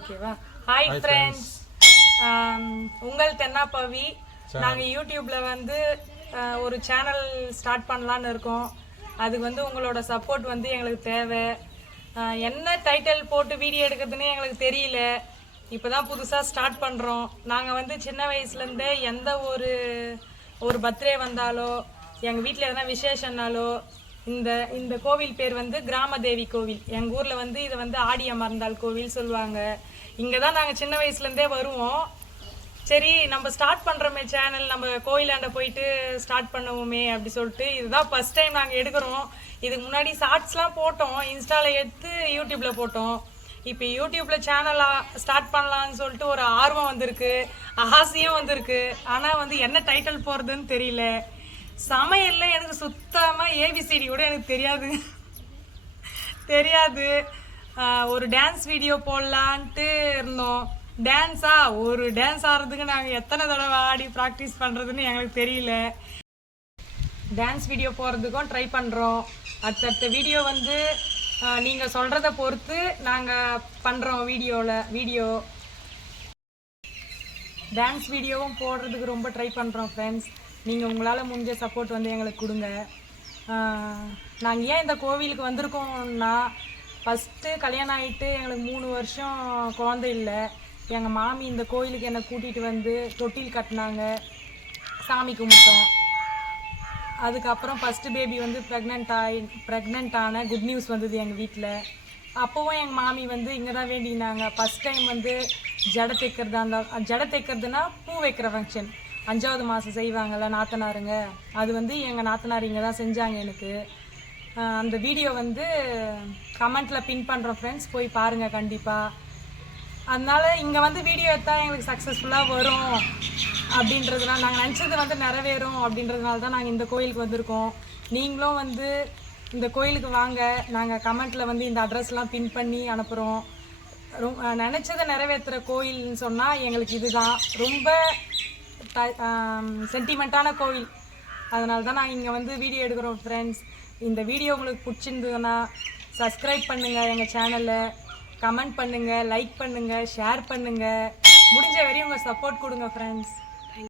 ஓகேவா? Hi friends, உங்கள் தென்னாப்பவி. நாங்கள் யூடியூப்ல வந்து ஒரு சேனல் ஸ்டார்ட் பண்ணலான்னு இருக்கோம். அதுக்கு வந்து உங்களோட சப்போர்ட் வந்து எங்களுக்கு தேவை. என்ன டைட்டில் போட்டு வீடியோ எடுக்கிறதுன்னு எங்களுக்கு தெரியல. இப்போதான் புதுசாக ஸ்டார்ட் பண்ணுறோம். நாங்கள் வந்து சின்ன வயசுலேருந்தே எந்த ஒரு பர்த்டே வந்தாலோ, எங்கள் வீட்டில் எதனா விசேஷம்னாலோ, இந்த இந்த கோவில் பேர் வந்து கிராமதேவி கோவில். எங்கள் ஊரில் வந்து இதை வந்து ஆடி அமர்ந்தாள் கோவில் சொல்லுவாங்க. இங்கே தான் நாங்கள் சின்ன வயசுலேருந்தே வருவோம். சரி, நம்ம ஸ்டார்ட் பண்ணுறோமே சேனல், நம்ம கோயிலாண்ட போயிட்டு ஸ்டார்ட் பண்ணுவோமே அப்படி சொல்லிட்டு இதுதான் ஃபர்ஸ்ட் டைம் நாங்கள் எடுக்கிறோம். இதுக்கு முன்னாடி ஷார்ட்ஸ்லாம் போட்டோம், இன்ஸ்டாவில் எடுத்து யூடியூப்பில் போட்டோம். இப்போ யூடியூப்பில் சேனலாக ஸ்டார்ட் பண்ணலான்னு சொல்லிட்டு ஒரு ஆர்வம் வந்திருக்கு, ஆசையும் வந்திருக்கு. ஆனால் வந்து என்ன டைட்டில் போடுறதுன்னு தெரியல. சமையல்ல எனக்கு சுத்தமாக ஏபிசிடி கூட எனக்கு தெரியாது. ஒரு டான்ஸ் வீடியோ போடலான்ட்டு இருந்தோம். ஒரு டான்ஸ் ஆடுறதுக்கு நாங்கள் எத்தனை தடவை ஆடி ப்ராக்டிஸ் பண்ணுறதுன்னு எங்களுக்கு தெரியல. டான்ஸ் வீடியோ போகிறதுக்கும் ட்ரை பண்ணுறோம். அடுத்தடுத்த வீடியோ வந்து நீங்கள் சொல்கிறத பொறுத்து நாங்கள் பண்ணுறோம். வீடியோ டான்ஸ் வீடியோவும் போடுறதுக்கு ரொம்ப ட்ரை பண்ணுறோம் ஃப்ரெண்ட்ஸ். நீங்கள் உங்களால் முடிஞ்ச சப்போர்ட் வந்து எங்களுக்கு கொடுங்க. நாங்கள் ஏன் இந்த கோவிலுக்கு வந்திருக்கோம்னா, ஃபஸ்ட்டு கல்யாணம் ஆகிட்டு எங்களுக்கு 3 வருஷம் குழந்தை இல்லை. எங்கள் மாமி இந்த கோயிலுக்கு என்னை கூட்டிகிட்டு வந்து தொட்டில் கட்டினாங்க, சாமி கும்பிட்டோம். அதுக்கப்புறம் ஃபஸ்ட்டு பேபி வந்து ப்ரெக்னென்ட்டான குட் நியூஸ் வந்தது எங்கள் வீட்டில். அப்போவும் எங்கள் மாமி வந்து இங்கே தான் வேண்டினாங்க. ஃபஸ்ட் டைம் வந்து ஜடை தைக்கிறதுனா பூ வைக்கிற ஃபங்க்ஷன் 5வது மாதம் செய்வாங்கள்ல நாத்தனாருங்க, அது வந்து எங்கள் நாத்தனார் இங்கே தான் செஞ்சாங்க எனக்கு. அந்த வீடியோ வந்து கமெண்ட்டில் பின் பண்ணுறோம் ஃப்ரெண்ட்ஸ், போய் பாருங்கள் கண்டிப்பாக. அதனால் இங்கே வந்து வீடியோ எடுத்தால் எங்களுக்கு சக்ஸஸ்ஃபுல்லாக வரும் அப்படின்றதுனால, நாங்கள் நினச்சது வந்து நிறைவேறும் அப்படின்றதுனால தான் நாங்கள் இந்த கோயிலுக்கு வந்திருக்கோம். நீங்களும் வந்து இந்த கோயிலுக்கு வாங்க. நாங்கள் கமெண்ட்டில் வந்து இந்த அட்ரஸ்லாம் பின் பண்ணி அனுப்புகிறோம். நினச்சதை நிறைவேற்றுற கோயில்னு சொன்னால் எங்களுக்கு இதுதான் ரொம்ப சென்டிமெண்ட்டான கோவில். அதனால தான் நாங்கள் இங்கே வந்து வீடியோ எடுக்கிறோம் ஃப்ரெண்ட்ஸ். இந்த வீடியோ உங்களுக்கு பிடிச்சிருந்ததுன்னா சப்ஸ்கிரைப் பண்ணுங்கள், எங்கள் சேனலில் கமெண்ட் பண்ணுங்கள், லைக் பண்ணுங்கள், ஷேர் பண்ணுங்கள். முடிஞ்ச வரையும் உங்கள் சப்போர்ட் கொடுங்க ஃப்ரெண்ட்ஸ்.